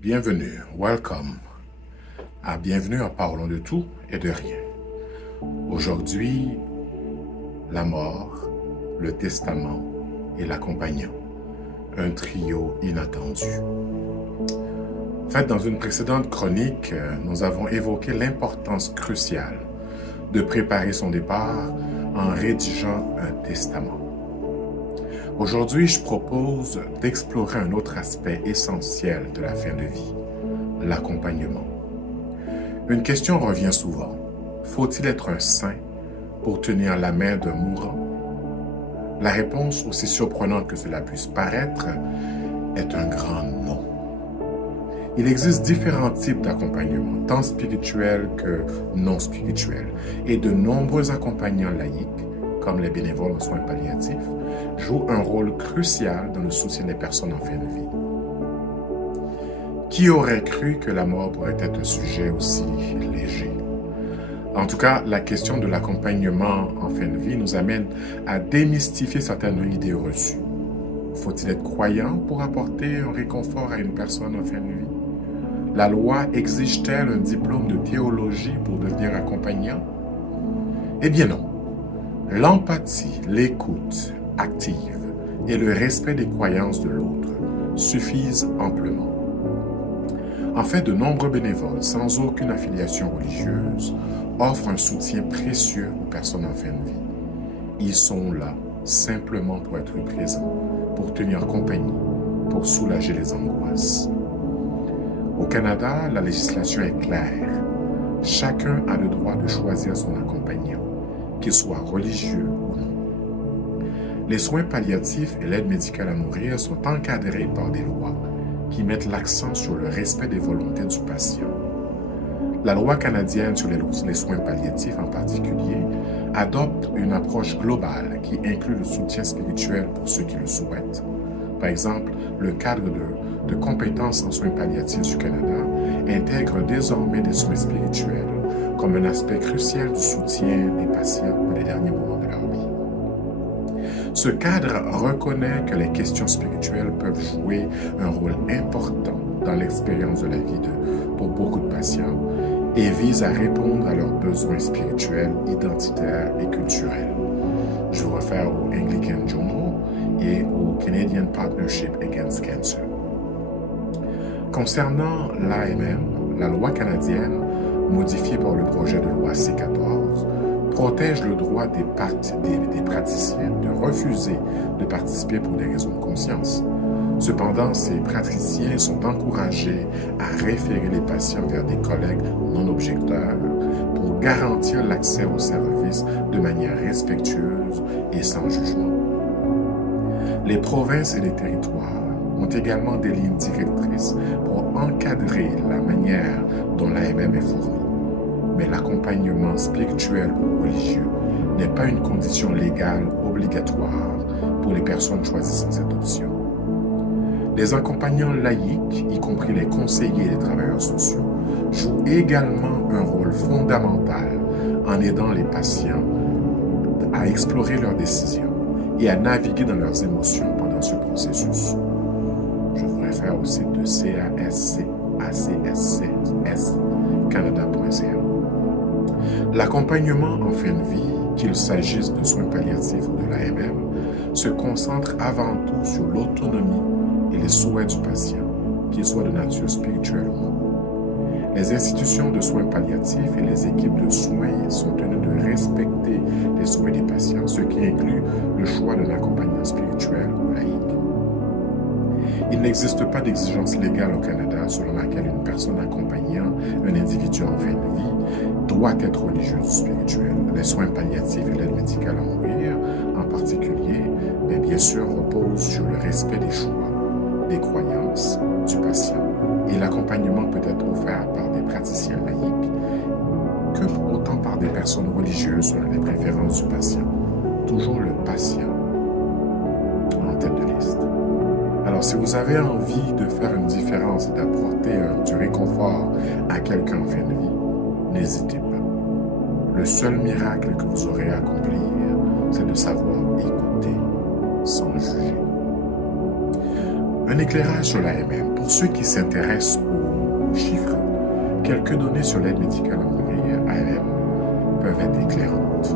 Bienvenue, welcome, bienvenue en parlant de tout et de rien. Aujourd'hui, la mort, le testament et l'accompagnant, un trio inattendu. En fait, dans une précédente chronique, nous avons évoqué l'importance cruciale de préparer son départ en rédigeant un testament. Aujourd'hui, je propose d'explorer un autre aspect essentiel de la fin de vie, l'accompagnement. Une question revient souvent. Faut-il être un saint pour tenir la main d'un mourant? La réponse, aussi surprenante que cela puisse paraître, est un grand non. Il existe différents types d'accompagnement, tant spirituels que non spirituels, et de nombreux accompagnants laïcs, comme les bénévoles en soins palliatifs, jouent un rôle crucial dans le soutien des personnes en fin de vie. Qui aurait cru que la mort pourrait être un sujet aussi léger? En tout cas, la question de l'accompagnement en fin de vie nous amène à démystifier certaines idées reçues. Faut-il être croyant pour apporter un réconfort à une personne en fin de vie? La loi exige-t-elle un diplôme de théologie pour devenir accompagnant? Eh bien non. L'empathie, l'écoute active et le respect des croyances de l'autre suffisent amplement. En fait, de nombreux bénévoles, sans aucune affiliation religieuse, offrent un soutien précieux aux personnes en fin de vie. Ils sont là simplement pour être présents, pour tenir compagnie, pour soulager les angoisses. Au Canada, la législation est claire. Chacun a le droit de choisir son accompagnant, qu'il soit religieux ou non. Les soins palliatifs et l'aide médicale à mourir sont encadrés par des lois qui mettent l'accent sur le respect des volontés du patient. La loi canadienne sur les soins palliatifs en particulier adopte une approche globale qui inclut le soutien spirituel pour ceux qui le souhaitent. Par exemple, le cadre de compétences en soins palliatifs du Canada intègre désormais des soins spirituels comme un aspect crucial du soutien des patients dans les derniers moments de leur vie. Ce cadre reconnaît que les questions spirituelles peuvent jouer un rôle important dans l'expérience de la vie pour beaucoup de patients et vise à répondre à leurs besoins spirituels, identitaires et culturels. Je vous réfère au Anglican Journal et au Canadian Partnership Against Cancer. Concernant l'AMM, la loi canadienne, modifiée par le projet de loi C-14, protège le droit des praticiens de refuser de participer pour des raisons de conscience. Cependant, ces praticiens sont encouragés à référer les patients vers des collègues non objecteurs pour garantir l'accès aux services de manière respectueuse et sans jugement. Les provinces et les territoires ont également des lignes directrices pour encadrer la manière dont l'AMM est fournie. Mais l'accompagnement spirituel ou religieux n'est pas une condition légale obligatoire pour les personnes choisissant cette option. Les accompagnants laïcs, y compris les conseillers et les travailleurs sociaux, jouent également un rôle fondamental en aidant les patients à explorer leurs décisions et à naviguer dans leurs émotions pendant ce processus. Je vous réfère au site de CACSCS-Canada.ca. L'accompagnement en fin de vie, qu'il s'agisse de soins palliatifs ou de l'AMM, se concentre avant tout sur l'autonomie et les souhaits du patient, qu'ils soient de nature spirituelle ou non. Les institutions de soins palliatifs et les équipes de soins sont tenues de respecter les souhaits des patients, ce qui inclut le choix d'un accompagnant spirituel ou laïque. Il n'existe pas d'exigence légale au Canada selon laquelle une personne accompagnant un individu en fin de vie doit être religieuse ou spirituelle. Les soins palliatifs et l'aide médicale à mourir, en particulier, bien sûr, reposent sur le respect des choix, des croyances du patient. Et l'accompagnement peut être offert par des praticiens laïcs que autant par des personnes religieuses selon les préférences du patient. Toujours le patient en tête de liste. Alors, si vous avez envie de faire une différence et d'apporter du réconfort à quelqu'un en fin de vie, n'hésitez pas. Le seul miracle que vous aurez à accomplir, c'est de savoir écouter sans juger. Un éclairage sur l'AMM. Pour ceux qui s'intéressent aux chiffres, quelques données sur l'aide médicale à mourir, AMM, peuvent être éclairantes.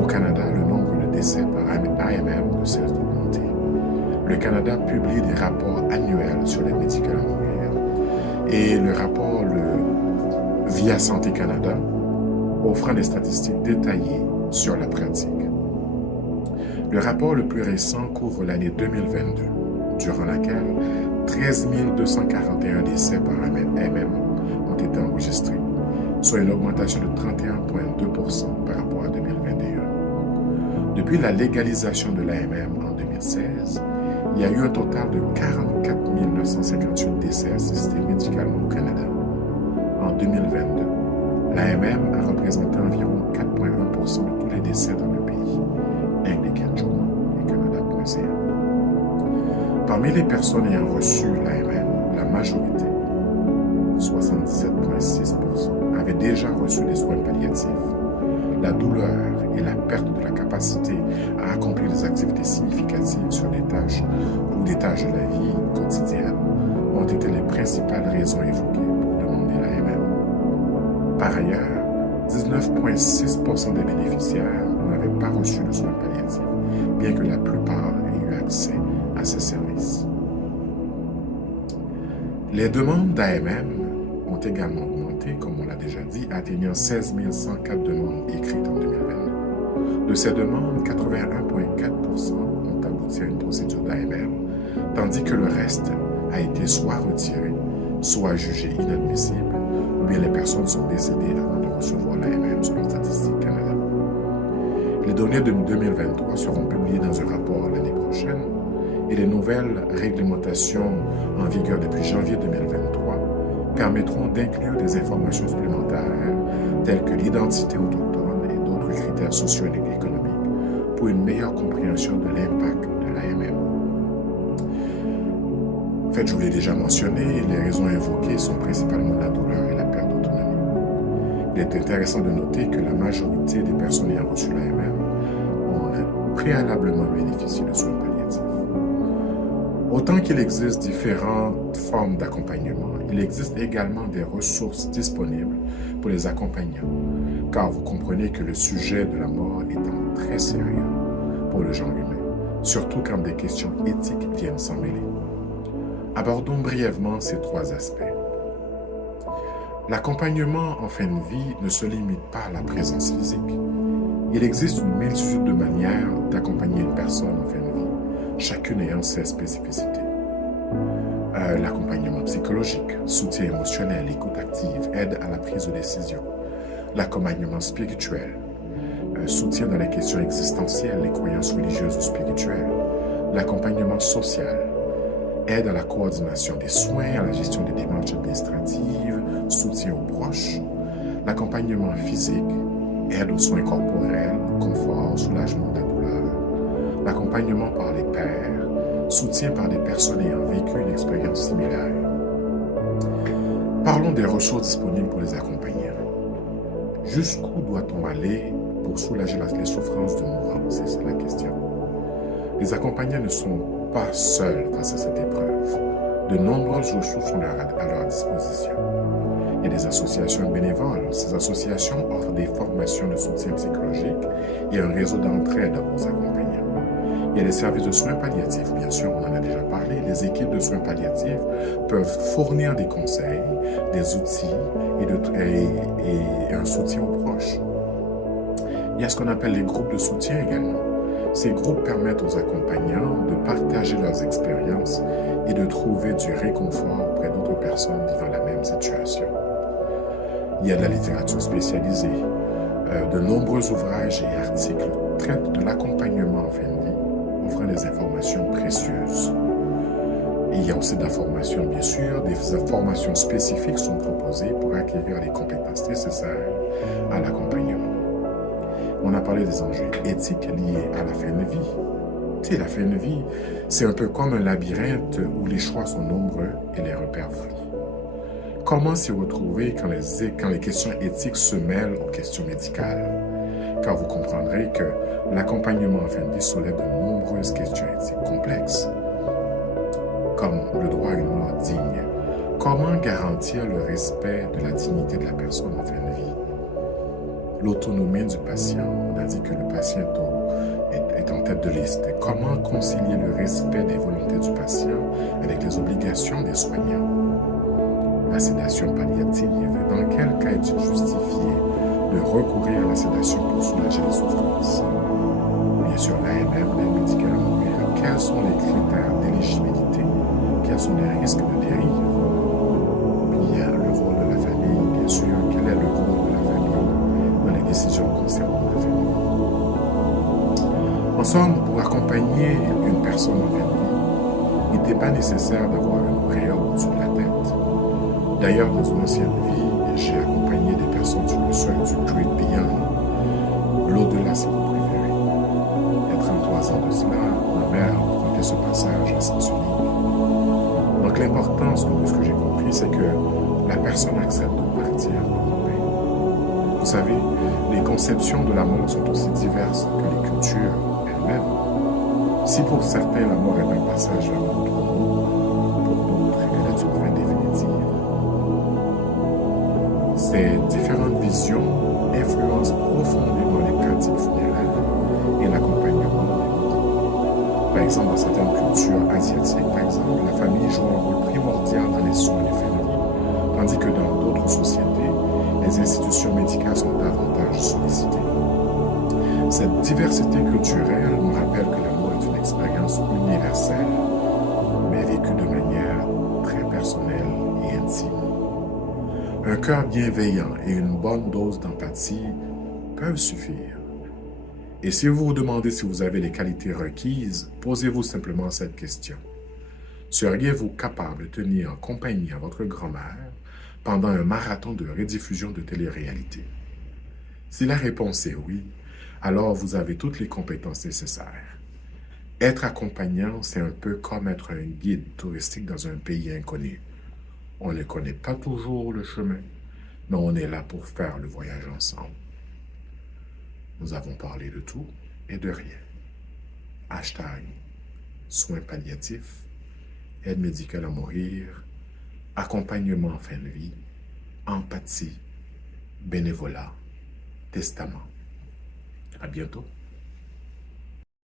Au Canada, le nombre de décès par AMM ne cesse d'augmenter. Le Canada publie des rapports annuels sur l'aide médicale à mourir et le rapport via Santé Canada offrant des statistiques détaillées sur la pratique. Le rapport le plus récent couvre l'année 2022, durant laquelle 13 241 décès par AMM ont été enregistrés, soit une augmentation de 31,2% par rapport à 2021. Depuis la légalisation de l'AMM en 2016, il y a eu un total de 44 958 décès assistés médicalement au Canada. En 2022, l'AMM a représenté environ 4,1% de tous les décès dans le pays, indique Journal et Canada.ca. Parmi les personnes ayant reçu l'AMM, la majorité, 77,6%, avaient déjà reçu des soins palliatifs. La douleur et la perte de la capacité à accomplir des activités significatives sur des tâches ou des tâches de la vie quotidienne ont été les principales raisons évoquées pour demander l'AMM. Par ailleurs, 19,6% des bénéficiaires n'avaient pas reçu de soins palliatifs, bien que la plupart aient eu accès à ces services. Les demandes d'AMM ont également augmenté, comme on l'a déjà dit, atteignant 16 104 demandes écrites en 2022. De ces demandes, 81,4% ont abouti à une procédure d'AMM, tandis que le reste a été soit retiré, soit jugé inadmissible, ou bien les personnes sont décédées avant de recevoir l'AMM selon Statistique Canada. Les données de 2023 seront publiées dans un rapport l'année prochaine et les nouvelles réglementations en vigueur depuis janvier 2023 permettront d'inclure des informations supplémentaires telles que l'identité autochtone et d'autres critères sociaux et économiques pour une meilleure compréhension de l'impact de l'AMM. En fait, je vous l'ai déjà mentionné, les raisons invoquées sont principalement la douleur et la perte d'autonomie. Il est intéressant de noter que la majorité des personnes ayant reçu l'AMM ont préalablement bénéficié de soins palliatifs. Autant qu'il existe différentes formes d'accompagnement, il existe également des ressources disponibles pour les accompagnants, car vous comprenez que le sujet de la mort étant très sérieux pour le genre humain, surtout quand des questions éthiques viennent s'en mêler. Abordons brièvement ces trois aspects. L'accompagnement en fin de vie ne se limite pas à la présence physique. Il existe une multitude de manières d'accompagner une personne en fin de vie, chacune ayant ses spécificités. L'accompagnement psychologique, soutien émotionnel, écoute active, aide à la prise de décision. L'accompagnement spirituel, soutien dans les questions existentielles, les croyances religieuses ou spirituelles. L'accompagnement social, aide à la coordination des soins, à la gestion des démarches administratives, soutien aux proches. L'accompagnement physique, aide aux soins corporels, confort, soulagement de la douleur. L'accompagnement par les pairs, soutien par des personnes ayant vécu une expérience similaire. Parlons des ressources disponibles pour les accompagnants. Jusqu'où doit-on aller pour soulager les souffrances de mourants? C'est la question. Les accompagnants ne sont pas seuls face à cette épreuve. De nombreuses ressources sont à leur disposition. Il y a des associations bénévoles. Ces associations offrent des formations de soutien psychologique et un réseau d'entraide aux accompagnants. Il y a des services de soins palliatifs, bien sûr, on en a déjà parlé. Les équipes de soins palliatifs peuvent fournir des conseils, des outils et un soutien aux proches. Il y a ce qu'on appelle les groupes de soutien également. Ces groupes permettent aux accompagnants de partager leurs expériences et de trouver du réconfort auprès d'autres personnes vivant la même situation. Il y a de la littérature spécialisée. De nombreux ouvrages et articles traitent de l'accompagnement en fin de vie, offrant des informations précieuses. Et il y a aussi de la formation, bien sûr. Des formations spécifiques sont proposées pour acquérir les compétences nécessaires à l'accompagnement. On a parlé des enjeux éthiques liés à la fin de vie. Tu sais, la fin de vie, c'est un peu comme un labyrinthe où les choix sont nombreux et les repères flous. Comment s'y retrouver quand les questions éthiques se mêlent aux questions médicales? Car vous comprendrez que l'accompagnement en fin de vie soulève de nombreuses questions éthiques complexes. comme le droit à une mort digne, comment garantir le respect de la dignité de la personne en fin de vie? L'autonomie du patient, on a dit que le patient est en tête de liste. Comment concilier le respect des volontés du patient avec les obligations des soignants? La sédation palliative, dans quel cas est-il justifié de recourir à la sédation pour soulager les souffrances? Bien sûr, l'AMM, l'aide médicale à mourir, quels sont les critères d'éligibilité? Quels sont les risques de dérive? Puis il y a le rôle de la famille, bien sûr. Quel est le rôle de la famille dans les décisions concernant la famille? En somme, pour accompagner une personne en fin de vie, il n'était pas nécessaire d'avoir un auréole au-dessus de la tête. D'ailleurs, dans une ancienne vie, j'ai accompagné des personnes sur le seuil du Great Beyond. L'au-delà, si vous préférez. Il y a 33 ans de cela, ma mère empruntait ce passage à sens unique. Donc l'importance de ce que j'ai compris, c'est que la personne accepte de partir en paix. Vous savez, les conceptions de la mort sont aussi diverses que les cultures elles-mêmes. Si pour certains la mort est un passage vers l'autre monde, pour d'autres elle est une fin définitive. Ces différentes visions influencent profondément les pratiques funéraires et l'accompagnement des morts. Par exemple, dans certaines cultures asiatiques, par exemple, la famille joue un rôle primordial dans les soins des fins de vie, tandis que dans d'autres sociétés, les institutions médicales sont davantage sollicitées. Cette diversité culturelle nous rappelle que la mort est une expérience universelle, mais vécue de manière très personnelle et intime. Un cœur bienveillant et une bonne dose d'empathie peuvent suffire. Et si vous vous demandez si vous avez les qualités requises, posez-vous simplement cette question. Seriez-vous capable de tenir en compagnie à votre grand-mère pendant un marathon de rediffusion de télé-réalité? Si la réponse est oui, alors vous avez toutes les compétences nécessaires. Être accompagnant, c'est un peu comme être un guide touristique dans un pays inconnu. On ne connaît pas toujours le chemin, mais on est là pour faire le voyage ensemble. Nous avons parlé de tout et de rien. Hashtag soins palliatifs, aide médicale à mourir, accompagnement en fin de vie, empathie, bénévolat, testament. À bientôt.